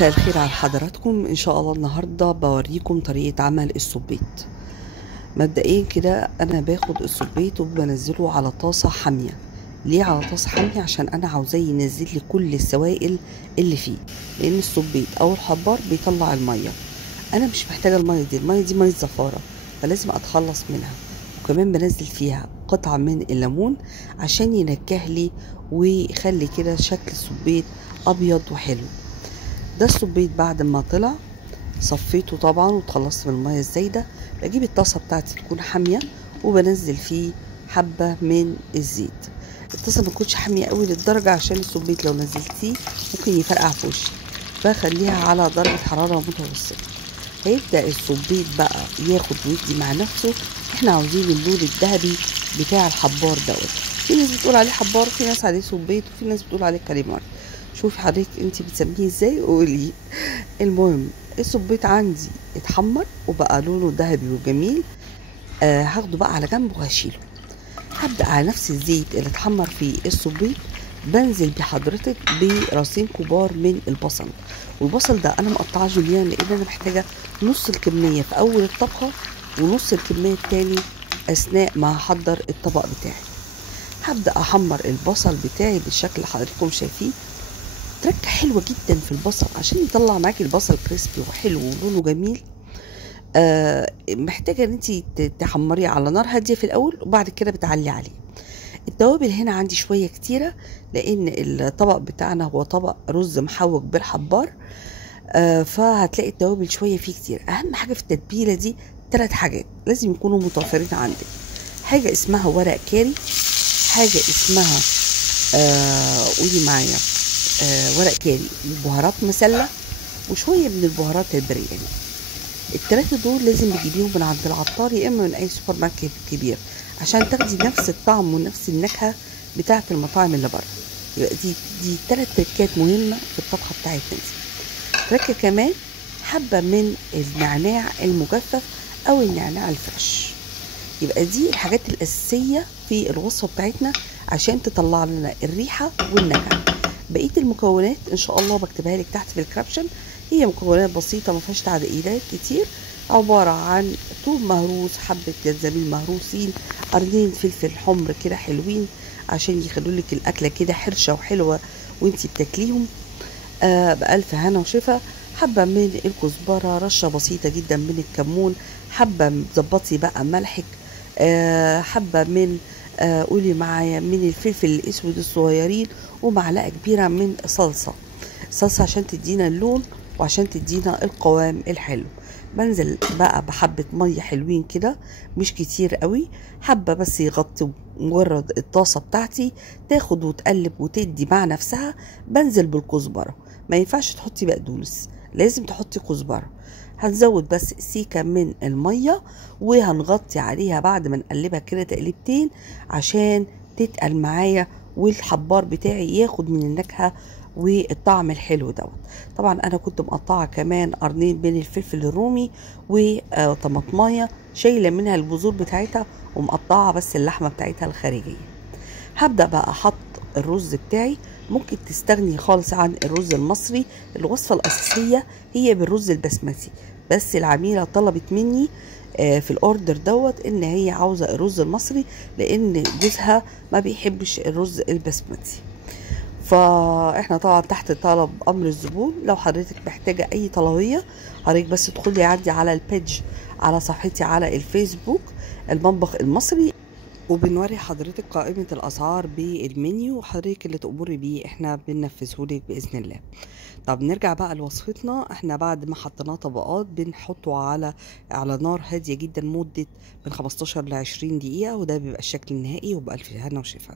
مساء الخير على حضراتكم. ان شاء الله النهارده بوريكم طريقه عمل السبيت. مبدئيا كده انا باخد السبيت وبنزله على طاسه حاميه. ليه على طاسه حاميه؟ عشان انا عاوزاه ينزل لي كل السوائل اللي فيه، لان السبيت او الحبار بيطلع الميه. انا مش محتاجه الميه دي، الميه دي ميه زفاره، فلازم اتخلص منها. وكمان بنزل فيها قطعه من الليمون عشان ينكه لي ويخلي كده شكل السبيت ابيض وحلو. ده السبيت بعد ما طلع صفيته طبعا وتخلصت من الميه الزايده. بجيب الطاسه بتاعتي تكون حاميه وبنزل فيه حبه من الزيت. الطاسه ما تكونش حاميه قوي للدرجه عشان السبيت لو نزلتيه ممكن يفرقع في وشي، بخليها على درجه حراره متوسطه. هيبدا السبيت بقى ياخد ويدي مع نفسه. احنا عاوزين اللون الذهبي بتاع الحبار دوت. في ناس بتقول عليه حبار، في ناس عليه سبيت، وفي ناس بتقول عليه كاليمار. شوفي حضرتك انت بتسميه ازاي وقولي. المهم السبيت عندي اتحمر وبقى لونه ذهبي وجميل. هاخده بقى على جنب وهشيله. هبدأ على نفس الزيت اللي اتحمر فيه السبيت بنزل بحضرتك براسين كبار من البصل. والبصل ده انا مقطعه جوليان لان انا محتاجه نص الكميه في اول الطبخه ونص الكميه التاني اثناء ما هحضر الطبق بتاعي. هبدأ احمر البصل بتاعي بالشكل اللي حضراتكم شايفيه. تركه حلوه جدا في البصل عشان يطلع معاكي البصل كريسبي وحلو ولونه جميل. محتاجه ان انت تحمريه على نار هاديه في الاول وبعد كده بتعلي عليه. التوابل هنا عندي شويه كتيره لان الطبق بتاعنا هو طبق رز محوج بالحبار. فهتلاقي التوابل شويه فيه كتير. اهم حاجه في التتبيله دي 3 حاجات لازم يكونوا متوفرين عندك. حاجه اسمها ورق كاري، حاجه اسمها قولي معايا ورق كاري، بهارات مسله، وشويه من البهارات البرياني. ال3 دول لازم تجيبيهم من عند العطار يا اما من اي سوبر ماركت كبير عشان تاخدي نفس الطعم ونفس النكهه بتاعه المطاعم اللي بره. يبقى دي 3 تركات مهمه في الطبخه بتاعتنا دي. تركه كمان حبه من النعناع المجفف او النعناع الفريش. يبقى دي الحاجات الاساسيه في الوصفه بتاعتنا عشان تطلع لنا الريحه والنكهه. بقيه المكونات ان شاء الله بكتبها لك تحت في الكابشن. هي مكونات بسيطه ما فيهاش تعقيدات كتير، عباره عن ثوم مهروس، حبه جنزبيل مهروسين، قرنين فلفل حمر كده حلوين عشان يخلوا لك الاكله كده حرشه وحلوه وانتي بتاكليهم. بألف هنا وشفا. حبه من الكزبره، رشه بسيطه جدا من الكمون، حبه ظبطي بقى ملحك، حبه من قولي معايا من الفلفل الاسود الصغيرين، ومعلقه كبيره من صلصه عشان تدينا اللون وعشان تدينا القوام الحلو. بنزل بقى بحبه ميه حلوين كده مش كتير قوي، حبه بس يغطي مجرد الطاسه بتاعتي تاخد وتقلب وتدي مع نفسها. بنزل بالكزبره، ما ينفعش تحطي بقدونس، لازم تحطي كزبره. هنزود بس سيكه من الميه وهنغطي عليها بعد ما نقلبها كده تقليبتين عشان تتقل معايا والحبار بتاعي ياخد من النكهه والطعم الحلو دوت. طبعا انا كنت مقطعه كمان قرنين من الفلفل الرومي وطماطمايه شايله منها البذور بتاعتها ومقطعه بس اللحمه بتاعتها الخارجيه. هبدا بقى احط الرز بتاعي. ممكن تستغني خالص عن الرز المصري، الوصفه الاساسيه هي بالرز البسمتي، بس العميله طلبت مني في الاوردر دوت ان هي عاوزه الرز المصري لان جوزها ما بيحبش الرز البسمتي. فاحنا طبعا تحت طلب امر الزبون. لو حضرتك محتاجه اي طلبيه حضرتك بس تدخلي عندي على البيج على صفحتي على الفيسبوك المطبخ المصري، وبنوري حضرتك قائمة الأسعار بالمنيو وحضرتك اللي تأمري بيه احنا بننفذهولك بإذن الله. طب نرجع بقى لوصفتنا. احنا بعد ما حطيناه طبقات بنحطه على نار هادية جدا مدة من 15 ل 20 دقيقة، وده بيبقى الشكل النهائي. وبألف هنا وشفا.